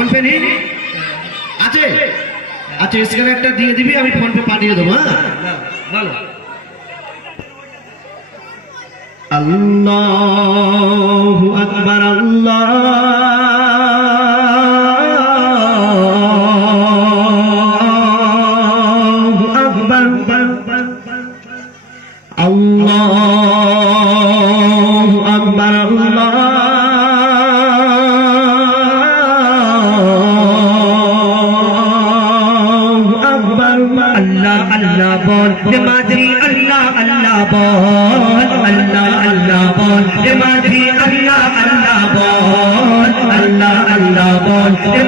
Phone pay নেই আছে? আচ্ছা স্ক্যানার একটা দিয়ে দিবি, আমি ফোন পে পাঠিয়ে দেবো। হ্যাঁ বলো। আল্লাহু আকবার, আল্লাহু আকবার, আল্লাহু আকবার, আল্লাহু আকবার। আল্লাহ আল্লাহ বল রে মাঝি, আল্লাহ আল্লাহ বল, আল্লাহ আল্লাহ বল রে মাঝি, আল্লাহ আল্লাহ বল, আল্লাহ আল্লাহ বল রে